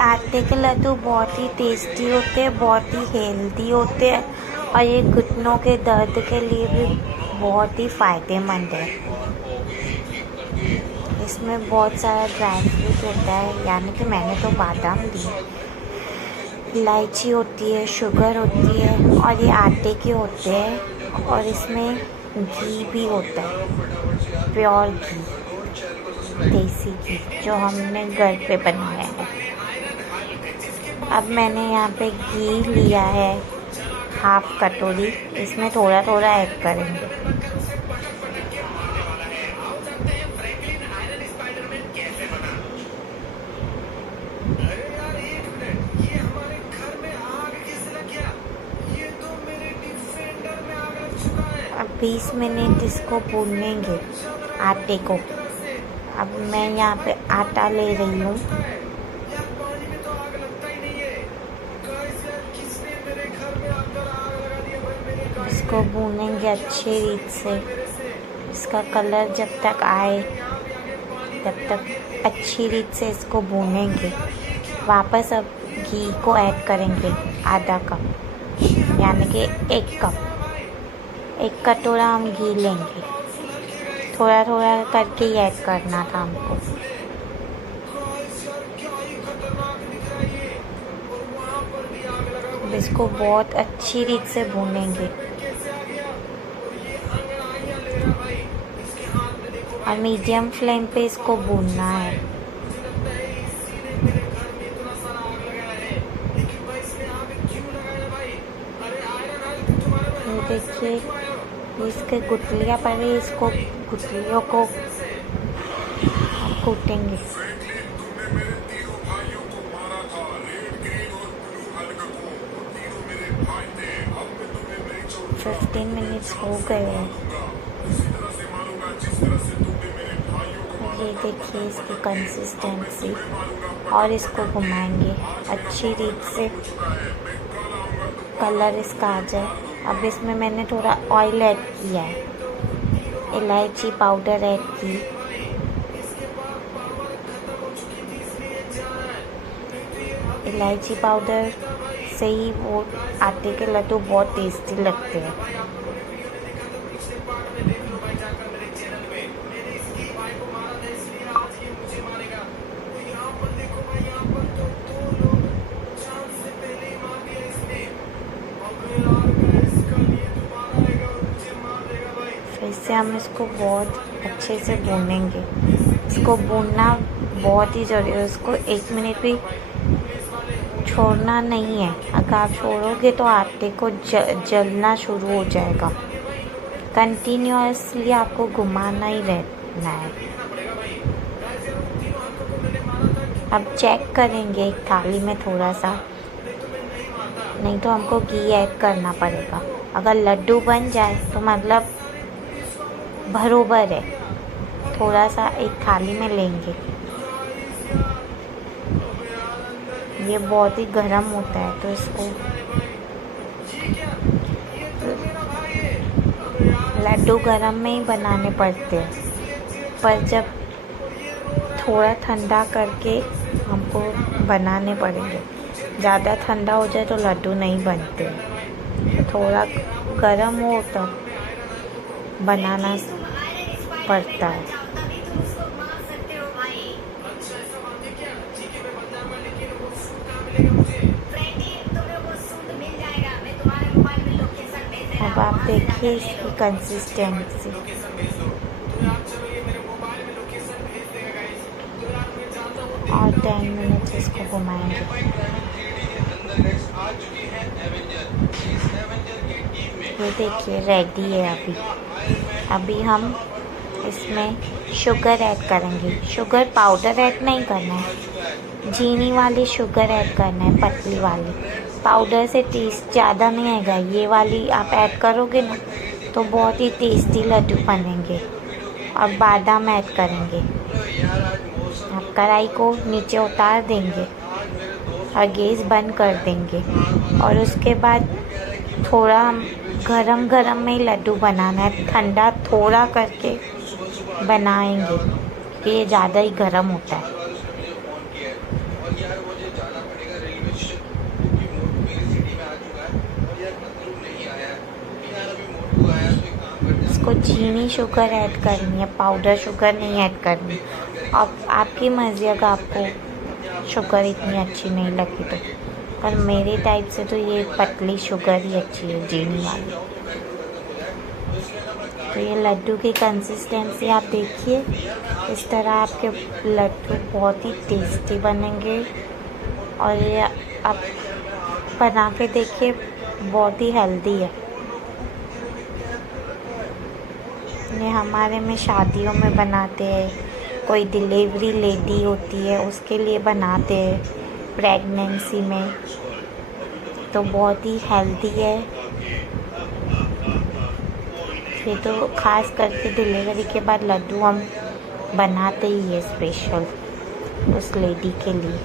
आटे के लड्डू बहुत ही टेस्टी होते हैं, बहुत ही हेल्दी होते हैं और ये घुटनों के दर्द के लिए भी बहुत ही फ़ायदेमंद है। इसमें बहुत सारा ड्राई फ्रूट होता है, यानी कि मैंने तो बादाम ली, इलायची होती है, शुगर होती है और ये आटे के होते हैं और इसमें घी भी होता है, प्योर घी, देसी घी जो हमने घर पे बनाया है। अब मैंने यहाँ पे घी लिया है हाफ कटोरी, इसमें थोड़ा थोड़ा ऐड करेंगे। अब 20 मिनट इसको भूनेंगे आटे को। अब मैं यहाँ पे आटा ले रही हूँ। इसको भूनेंगे अच्छी रीत से, इसका कलर जब तक आए तब तक अच्छी रीत से इसको भूनेंगे। वापस अब घी को ऐड करेंगे आधा कप, यानी कि 1 कप, 1 कटोरा हम घी लेंगे। थोड़ा थोड़ा करके ही ऐड करना था हमको। अब इसको बहुत अच्छी रीत से भूनेंगे और मीडियम फ्लेम पे इसको भूनना है। ये देखिए, इसके गुठलियाँ पड़ रही, इसको गुठलियों को कूटेंगे। 15 मिनट्स हो गए हैं। ये देखिए इसकी कंसिस्टेंसी, और इसको घुमाएंगे अच्छी रीत से, कलर इसका आ जाए। अब इसमें मैंने थोड़ा ऑयल ऐड किया है, इलायची पाउडर ऐड की, इलायची पाउडर से ही वो आटे के लड्डू बहुत टेस्टी लगते हैं। फिर से हम इसको बहुत अच्छे से भूनेंगे। इसको भूनना बहुत ही ज़रूरी है, इसको 1 मिनट भी छोड़ना नहीं है। अगर आप छोड़ोगे तो आटे को जलना शुरू हो जाएगा। कंटिन्यूअसली आपको घुमाना ही रहना है। अब चेक करेंगे एक थाली में थोड़ा सा, नहीं तो हमको घी ऐड करना पड़ेगा। अगर लड्डू बन जाए तो मतलब बराबर है। थोड़ा सा एक थाली में लेंगे। ये बहुत ही गर्म होता है तो इसको लड्डू गर्म में ही बनाने पड़ते हैं, पर जब थोड़ा ठंडा करके हमको बनाने पड़ेंगे। ज़्यादा ठंडा हो जाए तो लड्डू नहीं बनते, थोड़ा गर्म हो तब बनाना पड़ता है। अब आप देखिए इसकी कंसिस्टेंसी। और 10 मिनट इसको घुमाएंगे। ये देखिए रेडी है। अभी हम इसमें शुगर ऐड करेंगे। शुगर पाउडर ऐड नहीं करना है, चीनी वाली शुगर ऐड करना है, पतली वाली। पाउडर से टेस्ट ज़्यादा नहीं आएगा, ये वाली आप ऐड करोगे ना तो बहुत ही टेस्टी लड्डू बनेंगे। और बादाम ऐड करेंगे। आप कढ़ाई को नीचे उतार देंगे और गैस बंद कर देंगे। और उसके बाद थोड़ा गरम गरम में लड्डू बनाना है, ठंडा थोड़ा करके बनाएंगे, ये ज़्यादा ही गरम होता है। आपको चीनी शुगर ऐड करनी है, पाउडर शुगर नहीं ऐड करनी। अब आपकी मर्ज़ी, अगर आपको शुगर इतनी अच्छी नहीं लगी तो, पर मेरे टाइप से तो ये पतली शुगर ही अच्छी है, चीनी वाली। तो ये लड्डू की कंसिस्टेंसी आप देखिए, इस तरह आपके लड्डू बहुत ही टेस्टी बनेंगे। और ये आप बना के देखिए, बहुत ही हेल्दी है। ये हमारे में शादियों में बनाते हैं, कोई डिलीवरी लेडी होती है उसके लिए बनाते हैं, प्रेगनेंसी में, तो बहुत ही हेल्दी है। ये तो ख़ास करके डिलीवरी के बाद लड्डू हम बनाते ही है स्पेशल उस लेडी के लिए।